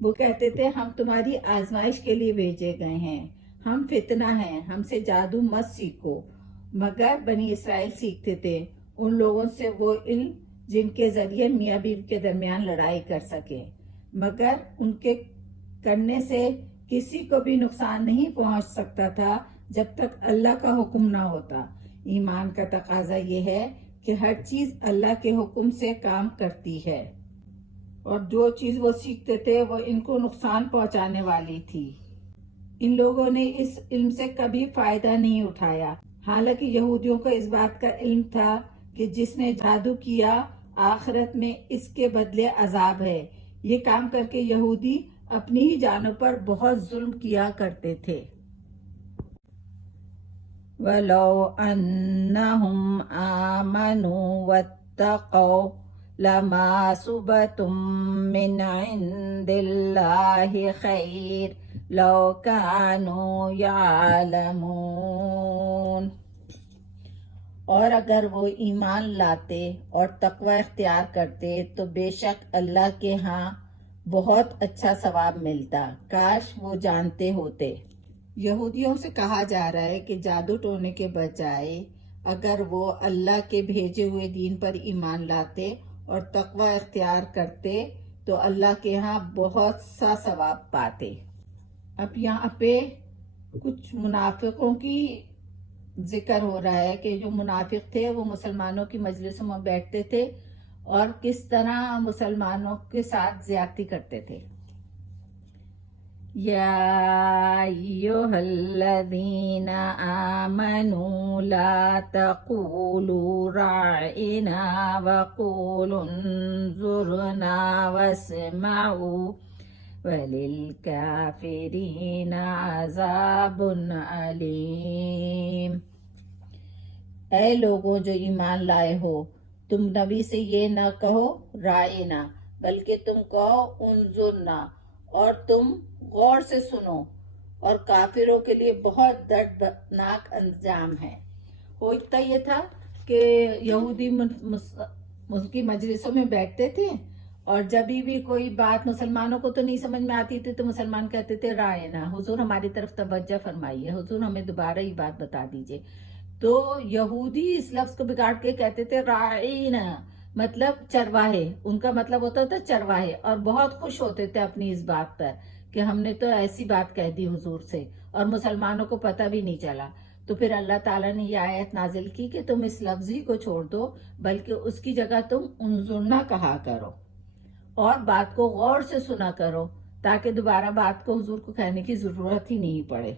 وہ کہتے تھے ہم تمہاری آزمائش کے لیے بھیجے گئے ہیں، ہم فتنہ ہیں، ہم سے جادو مت سیکھو۔ مگر بنی اسرائیل سیکھتے تھے ان لوگوں سے وہ علم جن کے ذریعے میاں بیوی کے درمیان لڑائی کر سکے، مگر ان کے کرنے سے کسی کو بھی نقصان نہیں پہنچ سکتا تھا جب تک اللہ کا حکم نہ ہوتا۔ ایمان کا تقاضا یہ ہے کہ ہر چیز اللہ کے حکم سے کام کرتی ہے، اور جو چیز وہ سیکھتے تھے وہ ان کو نقصان پہنچانے والی تھی۔ ان لوگوں نے اس علم سے کبھی فائدہ نہیں اٹھایا، حالانکہ یہودیوں کو اس بات کا علم تھا کہ جس نے جادو کیا آخرت میں اس کے بدلے عذاب ہے۔ یہ کام کر کے یہودی اپنی ہی جانوں پر بہت ظلم کیا کرتے تھے۔ وَلَوْ أَنَّهُمْ آمَنُوا وَاتَّقَوْا لَمَثُوبَةٌ مِّنْ عِندِ اللَّهِ خَيْرٌ لَوْ كَانُوا يَعْلَمُونَ۔ اور اگر وہ ایمان لاتے اور تقوی اختیار کرتے تو بے شک اللہ کے ہاں بہت اچھا ثواب ملتا، کاش وہ جانتے ہوتے۔ یہودیوں سے کہا جا رہا ہے کہ جادو ٹونے کے بجائے اگر وہ اللہ کے بھیجے ہوئے دین پر ایمان لاتے اور تقوی اختیار کرتے تو اللہ کے ہاں بہت سا ثواب پاتے۔ اب یہاں پہ کچھ منافقوں کی ذکر ہو رہا ہے کہ جو منافق تھے وہ مسلمانوں کی مجلسوں میں بیٹھتے تھے اور کس طرح مسلمانوں کے ساتھ زیادتی کرتے تھے۔ یا ایھا الذین آمنوا لا تقولوا راعنا وقولوا انظرنا واسمعوا وَلِلْكَافِرِينَ عَذَابٌ عَلِيمٌ۔ اے لوگوں جو ایمان لائے ہو، تم نبی سے یہ نہ کہو رائنا، بلکہ تم کہو انظرنا، اور تم غور سے سنو، اور کافروں کے لیے بہت دردناک انجام ہے۔ ہوتا یہ تھا کہ یہودی کی مجلسوں میں بیٹھتے تھے اور جب بھی کوئی بات مسلمانوں کو تو نہیں سمجھ میں آتی تھی تو مسلمان کہتے تھے رائنا، حضور ہماری طرف توجہ فرمائیے، حضور ہمیں دوبارہ یہ بات بتا دیجئے۔ تو یہودی اس لفظ کو بگاڑ کے کہتے تھے رائنا، مطلب چرواہے، ان کا مطلب ہوتا تھا چرواہے، اور بہت خوش ہوتے تھے اپنی اس بات پر کہ ہم نے تو ایسی بات کہہ دی حضور سے اور مسلمانوں کو پتہ بھی نہیں چلا۔ تو پھر اللہ تعالیٰ نے یہ آیت نازل کی کہ تم اس لفظ ہی کو چھوڑ دو، بلکہ اس کی جگہ تم انظرنا کہا کرو اور بات کو غور سے سنا کرو، تاکہ دوبارہ بات کو حضور کو کہنے کی ضرورت ہی نہیں پڑے۔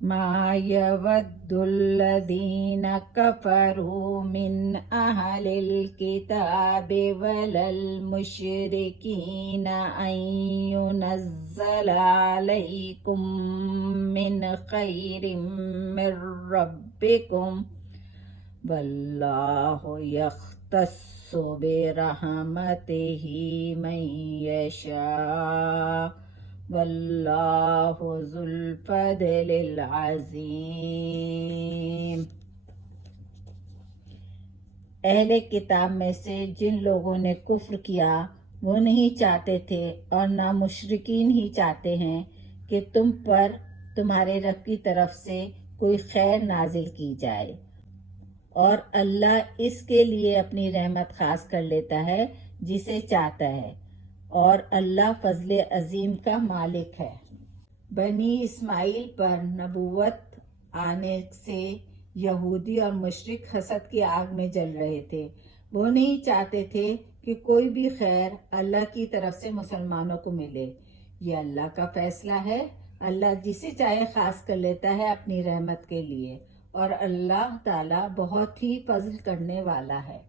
ما يود الذين كفروا من أهل الكتاب ولا المشركين أن ينزل عليكم من خير من ربكم والله يختص برحمته من يشاء واللہ ذو الفضل العظیم۔ اہل کتاب میں سے جن لوگوں نے کفر کیا وہ نہیں چاہتے تھے اور نہ مشرکین ہی چاہتے ہیں کہ تم پر تمہارے رب کی طرف سے کوئی خیر نازل کی جائے، اور اللہ اس کے لیے اپنی رحمت خاص کر لیتا ہے جسے چاہتا ہے، اور اللہ فضل عظیم کا مالک ہے۔ بنی اسماعیل پر نبوت آنے سے یہودی اور مشرک حسد کی آگ میں جل رہے تھے۔ وہ نہیں چاہتے تھے کہ کوئی بھی خیر اللہ کی طرف سے مسلمانوں کو ملے۔ یہ اللہ کا فیصلہ ہے، اللہ جسے چاہے خاص کر لیتا ہے اپنی رحمت کے لیے، اور اللہ تعالیٰ بہت ہی فضل کرنے والا ہے۔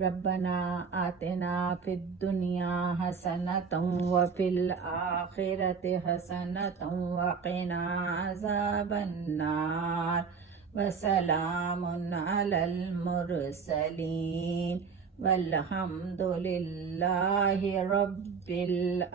ربنا آتنا فی الدنیا حسنۃ وفی الآخرۃ حسنۃ وقنا عذاب النار وسلام علی المرسلین والحمد للہ رب العالمین۔